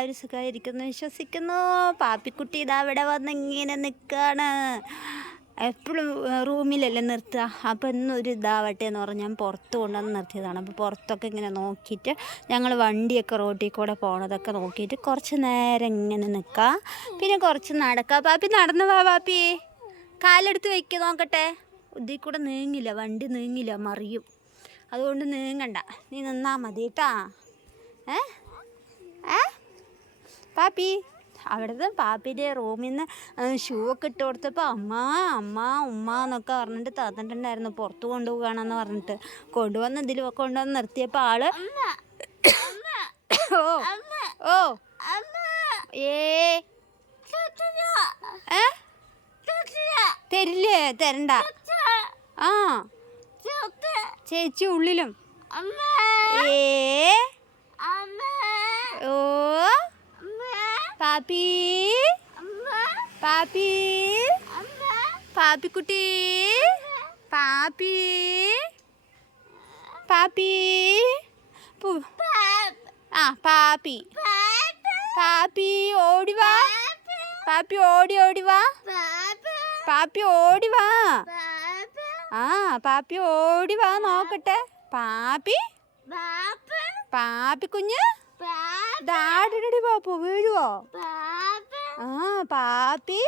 എല്ലാവരും സുഖമായിരിക്കുന്നു. വിശ്വസിക്കുന്നു. പാപ്പിക്കുട്ടി ഇതാ ഇവിടെ വന്ന് ഇങ്ങനെ നിൽക്കുകയാണ് എപ്പോഴും റൂമിലല്ലേ നിർത്തുക. അപ്പോൾ ഇന്നൊരു ഇതാവട്ടെ എന്ന് പറഞ്ഞ് ഞാൻ പുറത്ത് കൊണ്ടുവന്ന് നിർത്തിയതാണ്. അപ്പോൾ പുറത്തൊക്കെ ഇങ്ങനെ നോക്കിയിട്ട് ഞങ്ങൾ വണ്ടിയൊക്കെ റോട്ടിൽ കൂടെ പോണതൊക്കെ നോക്കിയിട്ട് കുറച്ച് നേരം ഇങ്ങനെ നിൽക്കുക പിന്നെ കുറച്ച് നടക്കുക പാപ്പി നടന്നു വാ പാപ്പി. കാലെടുത്ത് വയ്ക്കുക നോക്കട്ടെ. ഇതിൽ കൂടെ നീങ്ങില്ല. വണ്ടി നീങ്ങില്ല. മറിയും. അതുകൊണ്ട് നീങ്ങണ്ട. നീ നിന്നാ മതി കേട്ടാ. ഏഹ് പാപ്പി. അവിടുത്തെ പാപ്പിന്റെ റൂമിൽ നിന്ന് ഷൂ ഒക്കെ ഇട്ട് കൊടുത്തപ്പോൾ അമ്മ അമ്മ ഉമ്മ എന്നൊക്കെ പറഞ്ഞിട്ട് തന്നിട്ടുണ്ടായിരുന്നു പുറത്ത് കൊണ്ടുപോവുകയാണെന്ന് പറഞ്ഞിട്ട്. കൊണ്ടുവന്ന് ഇതിൽ കൊണ്ടുവന്ന് നിർത്തിയപ്പോൾ ആൾ ഓ ഓ. ഏ? ഏ? തരില്ലേ? തരണ്ട. ആ. ചേച്ചി ഉള്ളിലും. ഏ? പാപ്പി? പാപ്പി? പാപ്പിക്കുട്ടി? പാപ്പി? പാപ്പി? ആ പാപ്പി. പാപ്പി? ഓടി വാ. പാപ്പി? ഓടി ഓടി വാ. പാപ്പി? ഓടി വാ. ആ പാപ്പി ഓടി വാ നോക്കട്ടെ. പാപ്പി? പാപ്പി? കുഞ്ഞ്? ഡാഡിനടി പാപ്പു വീഴുവോ? ആ പാപ്പി?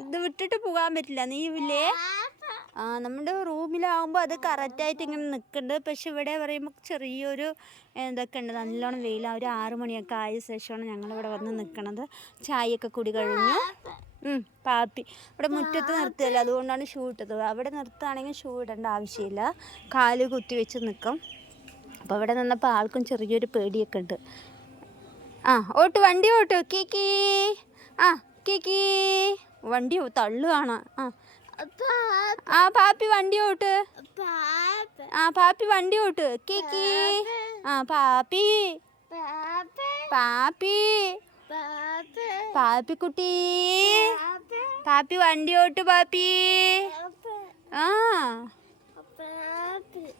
ഇത് വിട്ടിട്ട് പോകാൻ പറ്റില്ല. നീ ഇല്ലേ ആ നമ്മുടെ റൂമിലാവുമ്പോൾ അത് കറക്റ്റായിട്ട് ഇങ്ങനെ നിൽക്കുന്നുണ്ട് പക്ഷെ ഇവിടെ പറയുമ്പോൾ ചെറിയൊരു ഇതൊക്കെ ഉണ്ട്. നല്ലോണം വെയിൽ ഒരു ആറു മണിയൊക്കെ ആയ ശേഷമാണ് ഞങ്ങളിവിടെ വന്ന് നിൽക്കണത് ചായയൊക്കെ കുടി കഴിഞ്ഞു. ഉം, പാപ്പി. ഇവിടെ മുറ്റത്ത് നിർത്തിയല്ലോ? അതുകൊണ്ടാണ് ഷൂ ഇട്ടത്. അവിടെ നിർത്തുകയാണെങ്കിൽ ഷൂ ഇടേണ്ട ആവശ്യമില്ല. കാൽ കുത്തി വെച്ച് നിൽക്കും അപ്പോൾ ഇവിടെ നിന്നപ്പോൾ ആൾക്കും ചെറിയൊരു പേടിയൊക്കെ ഉണ്ട്. ആ ഓട്ട് വണ്ടി ഓട്ട് കീക്കീ ആ കീക്കീ വണ്ടി തള്ളുകയാണ് ആ. ആ പാപ്പി വണ്ടി ഓട്ട്. ആ പാപ്പി വണ്ടി ഓട്ട്. കീക്കീ ആ പാപ്പി. പാപ്പി. പാപ്പിക്കുട്ടി. പാപ്പി. വണ്ടി ഓട്ട് പാപ്പി. ആ.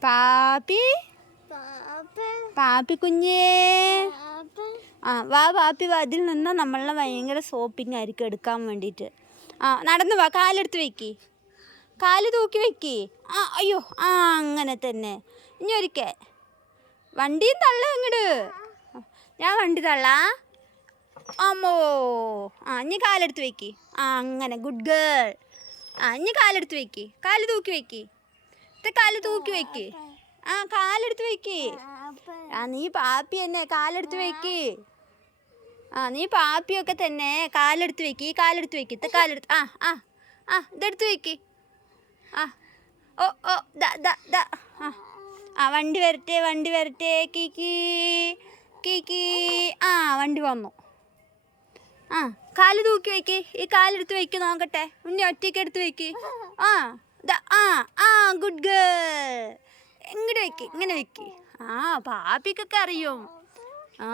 പാപ്പി. പാപ്പി. കുഞ്ഞേ. ആ വാ വാപ്പി വാ. അതിൽ നിന്ന് നമ്മളെ ഭയങ്കര സോപ്പിംഗ് ആയിരിക്കും എടുക്കാൻ വേണ്ടിയിട്ട്. ആ നടന്നു വാ. കാലെടുത്ത് വെക്കി. കാൽ തൂക്കി വെക്കി. ആ അയ്യോ ആ അങ്ങനെ തന്നെ. ഇനി ഒരിക്കൽ. വണ്ടിയും തള്ള ഇങ്ങട് ഞാൻ വണ്ടി തള്ളാ. അമ്മോ. ആ ഇനി കാലെടുത്ത് വെക്കി. ആ അങ്ങനെ. ഗുഡ് ഗേൾ ആ ഇനി കാലെടുത്ത് വെക്കി. കാൽ തൂക്കി വെക്കി. ഇത് കാൽ തൂക്കി വെക്കി. ആ കാലെടുത്ത് വെക്കി. ആ നീ പാപ്പി എന്നെ. കാലെടുത്ത് വെക്കി. ആ നീ പാപ്പിയൊക്കെ തന്നെ കാലെടുത്ത് വെക്കി ഈ കാലെടുത്ത് വെക്കി ഇത് കാലെടുത്ത് ആ ആ ആ ഇതെടുത്ത് വെക്കി. ആ ഓ ഓ ദ ദ ദ ആ. ആ വണ്ടി വരട്ടെ വണ്ടി വരട്ടെ കീക്കി കീക്കി ആ വണ്ടി വന്നു. ആ കാൽ തൂക്കി വയ്ക്ക് ഈ കാലെടുത്ത് വയ്ക്ക് നോക്കട്ടെ. ഉണ്ണി ഒറ്റയ്ക്ക് എടുത്ത് വയ്ക്ക് ആ ദ ആ ആ ഗുഡ് ഗേൾ എങ്ങോട്ട് വയ്ക്ക് ഇങ്ങനെ വയ്ക്ക് ആ പാപ്പിക്കൊക്കെ അറിയും. ആ.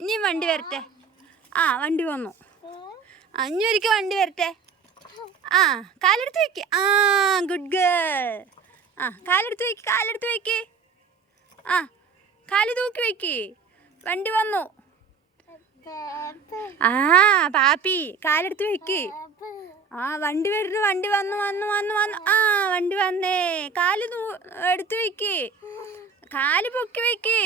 ഇനി വണ്ടി വരട്ടെ. ആ വണ്ടി വന്നു. ആ ഇനി ഒരിക്കൽ വണ്ടി വരട്ടെ. ആ കാലെടുത്ത് വയ്ക്ക് ആ ഗുഡ് ഗേൾ ആ കാലെടുത്ത് വയ്ക്ക് കാലെടുത്ത് വയ്ക്ക് ആ കാൽ തൂക്കി വയ്ക്ക് വണ്ടി വന്നു. ആ പാപ്പി കാലെടുത്ത് വയ്ക്ക് ആ വണ്ടി വരുന്നു വണ്ടി വന്നു വന്നു വന്നു വന്നു. ആ വണ്ടി വന്നേ. കാൽ എടുത്ത് വയ്ക്ക് കാൽ പൊക്കി വെക്ക്.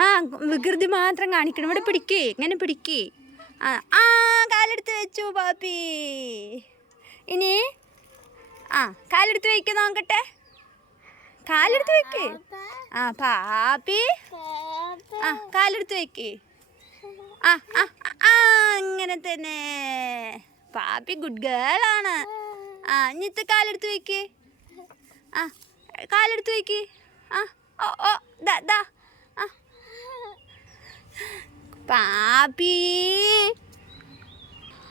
ആ വികൃതി മാത്രം കാണിക്കണം. ഇവിടെ പിടിക്കേ ഇങ്ങനെ പിടിക്കേ. ആ കാലെടുത്ത് വെച്ചു പാപ്പി. ഇനി ആ കാലെടുത്ത് വയ്ക്കു നോക്കട്ടെ. കാലെടുത്ത് വയ്ക്ക് ആ പാപ്പി. ആ കാലെടുത്ത് വയ്ക്ക് ആ ആ ആ, അങ്ങനെ തന്നെ. പാപ്പി ഗുഡ് ഗേൾ ആണ്. ആ ഇന്നത്തെ കാലെടുത്ത് വയ്ക്ക് ആ കാലെടുത്ത് വയ്ക്ക് ആ ഓ ഓ ദാ ദാ. പാപ്പി.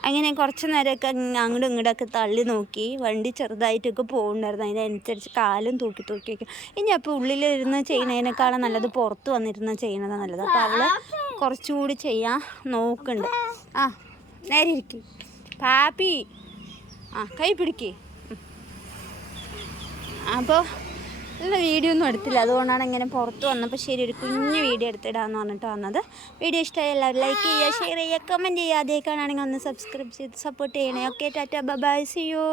അങ്ങനെ കുറച്ച് നേരമൊക്കെ അങ്ങ് അങ്ങോട്ടും ഇങ്ങോട്ടൊക്കെ തള്ളി നോക്കി. വണ്ടി ചെറുതായിട്ടൊക്കെ പോകുന്നുണ്ടായിരുന്നു അതിനനുസരിച്ച് കാലും തൂക്കി തൂക്കി വയ്ക്കും ഇനി അപ്പോൾ ഉള്ളിലിരുന്ന് ചെയ്യുന്നതിനേക്കാളും നല്ലത് പുറത്ത് വന്നിരുന്ന് ചെയ്യുന്നതാണ് നല്ലത്. അപ്പോൾ അവൾ കുറച്ചുകൂടി ചെയ്യാൻ നോക്കുന്നുണ്ട്. ആ നേരെ ഇരിക്കും. പാപ്പി. ആ കൈ പിടിക്കേ. അപ്പോൾ ഇല്ല വീഡിയോ ഒന്നും എടുത്തില്ല. അതുകൊണ്ടാണ് ഇങ്ങനെ പുറത്ത് വന്നപ്പോൾ ശരി ഒരു കുഞ്ഞു വീഡിയോ എടുത്തിടാന്ന് പറഞ്ഞിട്ട് വന്നത്. വീഡിയോ ഇഷ്ടമായി എല്ലാവരും ലൈക്ക് ചെയ്യുക ഷെയർ ചെയ്യുക കമന്റ് ചെയ്യുക. അതേ കാണുകയാണെങ്കിൽ ഒന്ന് സബ്സ്ക്രൈബ് ചെയ്ത് സപ്പോർട്ട് ചെയ്യണേ. Okay tata bye see you